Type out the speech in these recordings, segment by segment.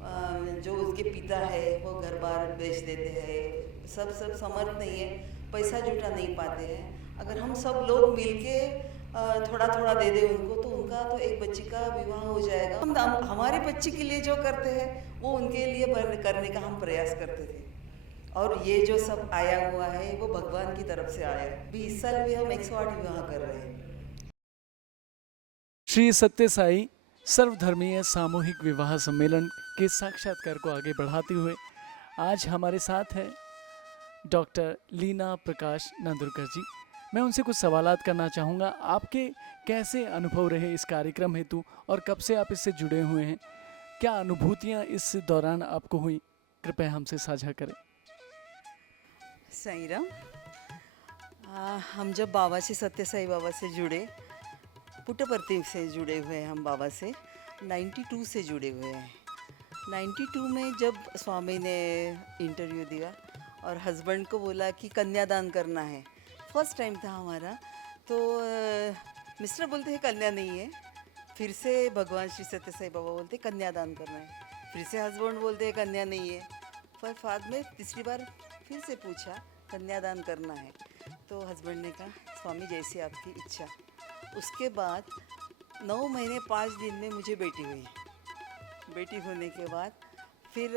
जो उसके पिता है वो घर बार बेच देते हैं, सब सब समर्थ नहीं है, पैसा जुटा नहीं पाते हैं। अगर हम सब लोग मिलके थोड़ा थोड़ा दे दे उनको, तो उनका तो एक बच्ची का विवाह हो जाएगा। हम हमारे बच्ची के लिए जो करते हैं वो उनके लिए करने का हम प्रयास करते थे। और ये जो सब आया हुआ है वो भगवान की तरफ से आया है। अभी इस साल भी हम 108 विवाह कर रहे हैं। श्री सत्य साई सर्वधर्मीय सामूहिक विवाह सम्मेलन के साक्षात्कार को आगे बढ़ाते हुए आज हमारे साथ है डॉक्टर लीना प्रकाश नांदुरकर जी। मैं उनसे कुछ सवालात करना चाहूँगा। आपके कैसे अनुभव रहे इस कार्यक्रम हेतु और कब से आप इससे जुड़े हुए हैं? क्या अनुभूतियाँ इस दौरान आपको हुई? कृपया हमसे साझा करें। साईं राम। हम जब बाबा से, सत्य साई बाबा से जुड़े, पुट्टपर्ती से जुड़े हुए हैं हम बाबा से, 92 से जुड़े हुए हैं। 92 में जब स्वामी ने इंटरव्यू दिया और हस्बैंड को बोला कि कन्यादान करना है, फर्स्ट टाइम था हमारा, तो मिस्टर बोलते हैं कन्या नहीं है। फिर से भगवान श्री सत्य साई बाबा बोलते कन्यादान करना है। फिर से हस्बैंड बोलते हैं कन्या नहीं है। पर बाद में तीसरी बार फिर से पूछा कन्यादान करना है, तो हस्बैंड ने कहा स्वामी जैसी आपकी इच्छा। उसके बाद 9 महीने 5 दिन में मुझे बेटी हुई। बेटी होने के बाद फिर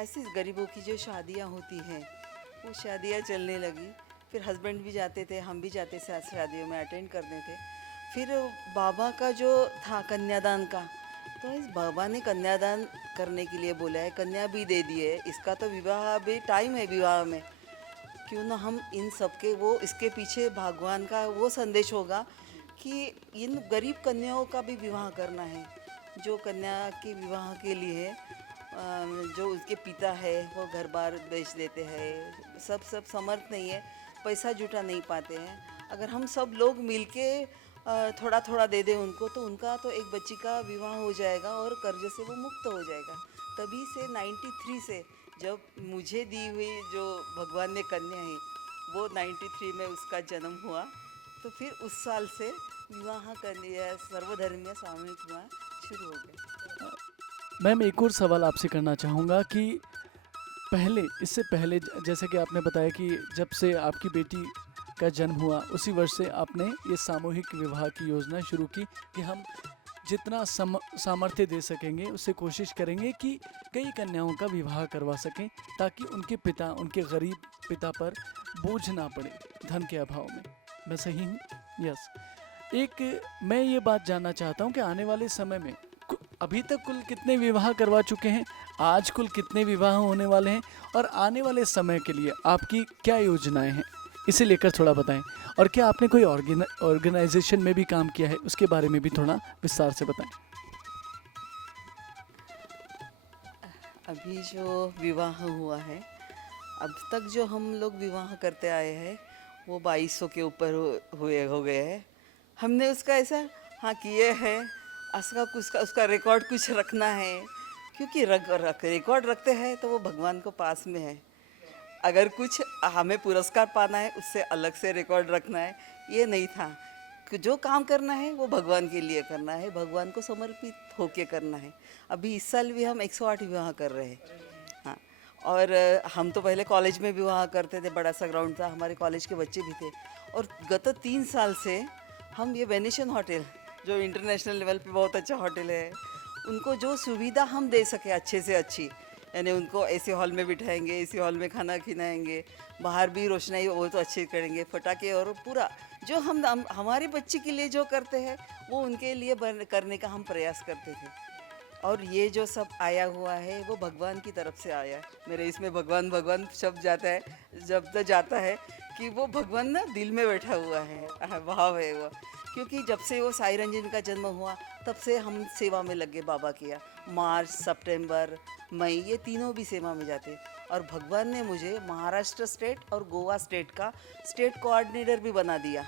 ऐसी गरीबों की जो शादियां होती हैं वो शादियां चलने लगी। फिर हस्बैंड भी जाते थे, हम भी जाते थे शादियों में अटेंड करने थे। फिर बाबा का जो था कन्यादान का, तो इस बाबा ने कन्यादान करने के लिए बोला है, कन्या भी दे दी है, इसका तो विवाह अभी टाइम है विवाह में, क्यों ना हम इन सब के वो इसके पीछे भगवान का वो संदेश होगा कि इन गरीब कन्याओं का भी विवाह करना है। जो कन्या के विवाह के लिए जो उसके पिता है वो घर बार बेच देते हैं, सब सब समर्थ नहीं है, पैसा जुटा नहीं पाते हैं। अगर हम सब लोग मिलके थोड़ा थोड़ा दे दें उनको, तो उनका तो एक बच्ची का विवाह हो जाएगा और कर्ज से वो मुक्त हो जाएगा। तभी से 93 से जब मुझे दी हुई जो भगवान ने कन्या है, वो 93 में उसका जन्म हुआ, तो फिर उस साल से विवाह करने सर्वधर्मीय सामूहिक विवाह शुरू हो गया। मैम, एक और सवाल आपसे करना चाहूँगा कि इससे पहले जैसे कि आपने बताया कि जब से आपकी बेटी का जन्म हुआ उसी वर्ष से आपने ये सामूहिक विवाह की योजना शुरू की कि हम जितना सामर्थ्य दे सकेंगे उससे कोशिश करेंगे कि कई कन्याओं का विवाह करवा सकें, ताकि उनके पिता, उनके गरीब पिता पर बोझ ना पड़े धन के अभाव में। मैं सही हूँ? यस। मैं ये बात जानना चाहता हूँ कि आने वाले समय में अभी तक कुल कितने विवाह करवा चुके हैं, आज कुल कितने विवाह होने वाले हैं, और आने वाले समय के लिए आपकी क्या योजनाएं हैं, इसे लेकर थोड़ा बताएं। और क्या आपने कोई ऑर्गेनाइजेशन में भी काम किया है, उसके बारे में भी थोड़ा विस्तार से बताएं। अभी जो विवाह हुआ है, अब तक जो हम लोग विवाह करते आए हैं वो 2200 के ऊपर हो गए हैं। हमने उसका ऐसा हाँ किए हैं, उसका रिकॉर्ड कुछ रखना है, क्योंकि रिकॉर्ड रखते हैं तो वो भगवान को पास में है। अगर कुछ हमें पुरस्कार पाना है उससे अलग से रिकॉर्ड रखना है, ये नहीं था। कि जो काम करना है वो भगवान के लिए करना है, भगवान को समर्पित होके करना है। अभी इस साल भी हम 108 विवाह कर रहे हैं। हाँ, और हम तो पहले कॉलेज में विवाह करते थे, बड़ा सा ग्राउंड था, हमारे कॉलेज के बच्चे भी थे। और गत 3 साल से हम ये वेनेशन होटल, जो इंटरनेशनल लेवल पे बहुत अच्छा होटल है, उनको जो सुविधा हम दे सके अच्छे से अच्छी, यानी उनको ऐसे हॉल में बिठाएंगे, इसी हॉल में खाना खिलाएंगे, बाहर भी रोशनाई वो तो अच्छे करेंगे, पटाखे, और पूरा जो हम हमारे बच्चे के लिए जो करते हैं वो उनके लिए करने का हम प्रयास करते थे। और ये जो सब आया हुआ है वो भगवान की तरफ से आया है। मेरे इसमें भगवान भगवान शब्द जाता है, जब तक जाता है कि वो भगवान ना दिल में बैठा हुआ है, भाव है वो। क्योंकि जब से वो साई रंजन का जन्म हुआ तब से हम सेवा में लगे बाबा किया। मार्च, सितंबर, मई, ये तीनों भी सेवा में जाते। और भगवान ने मुझे महाराष्ट्र स्टेट और गोवा स्टेट का स्टेट कोऑर्डिनेटर भी बना दिया।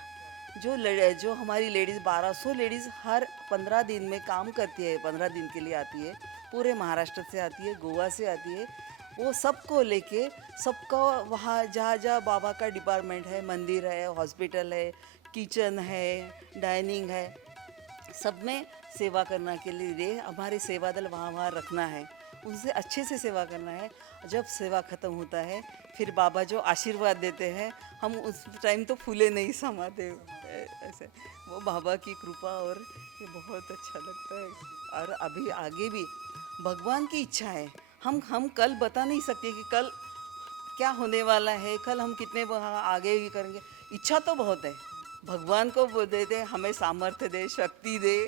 जो हमारी लेडीज़ 1200 लेडीज़ हर 15 दिन में काम करती है, 15 दिन के लिए आती है, पूरे महाराष्ट्र से आती है, गोवा से आती है, वो सबको लेके सबका वहाँ जहाँ जहाँ बाबा का डिपार्टमेंट है, मंदिर है, हॉस्पिटल है, किचन है, डाइनिंग है, सब में सेवा करने के लिए हमारे सेवा दल वहाँ वहाँ रखना है, उनसे अच्छे से सेवा करना है। जब सेवा ख़त्म होता है फिर बाबा जो आशीर्वाद देते हैं, हम उस टाइम तो फूले नहीं समाते ऐसे। वो बाबा की कृपा, और ये बहुत अच्छा लगता है। और अभी आगे भी भगवान की इच्छा है, हम कल बता नहीं सकते कि कल क्या होने वाला है, कल हम कितने वहाँ आगे भी करेंगे। इच्छा तो बहुत है, भगवान को वो दे दे, हमें सामर्थ्य दे, शक्ति दे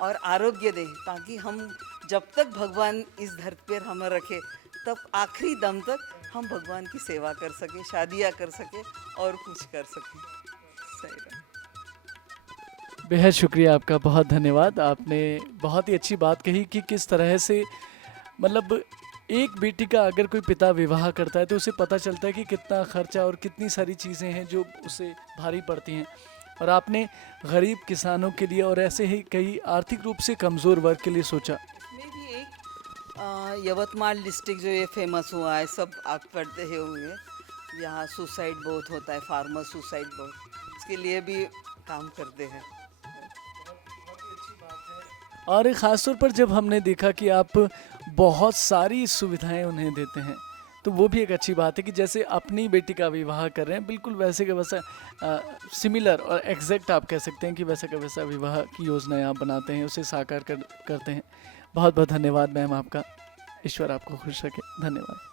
और आरोग्य दे, ताकि हम जब तक भगवान इस धरती पर हमें रखे तब आखिरी दम तक हम भगवान की सेवा कर सके, शादियाँ कर सके और कुछ कर सके। सही रहा। बेहद शुक्रिया आपका, बहुत धन्यवाद। आपने बहुत ही अच्छी बात कही कि किस तरह से मतलब एक बेटी का अगर कोई पिता विवाह करता है तो उसे पता चलता है कि कितना खर्चा और कितनी सारी चीज़ें हैं जो उसे भारी पड़ती हैं। और आपने गरीब किसानों के लिए और ऐसे ही कई आर्थिक रूप से कमज़ोर वर्ग के लिए सोचा। इसमें भी एक यवतमाल डिस्ट्रिक्ट जो ये फेमस हुआ है, सब आप पढ़ते ही होंगे, यहाँ सुसाइड बहुत होता है, फार्मर सुसाइड बहुत, उसके लिए भी काम करते हैं। और ख़ासतौर पर जब हमने देखा कि आप बहुत सारी सुविधाएं उन्हें देते हैं, तो वो भी एक अच्छी बात है कि जैसे अपनी बेटी का विवाह कर रहे हैं, बिल्कुल वैसे का वैसा सिमिलर और एग्जैक्ट आप कह सकते हैं कि वैसा का वैसा विवाह की योजनाएं आप बनाते हैं, उसे साकार करते हैं। बहुत बहुत धन्यवाद मैम आपका। ईश्वर आपको खुश रखे। धन्यवाद।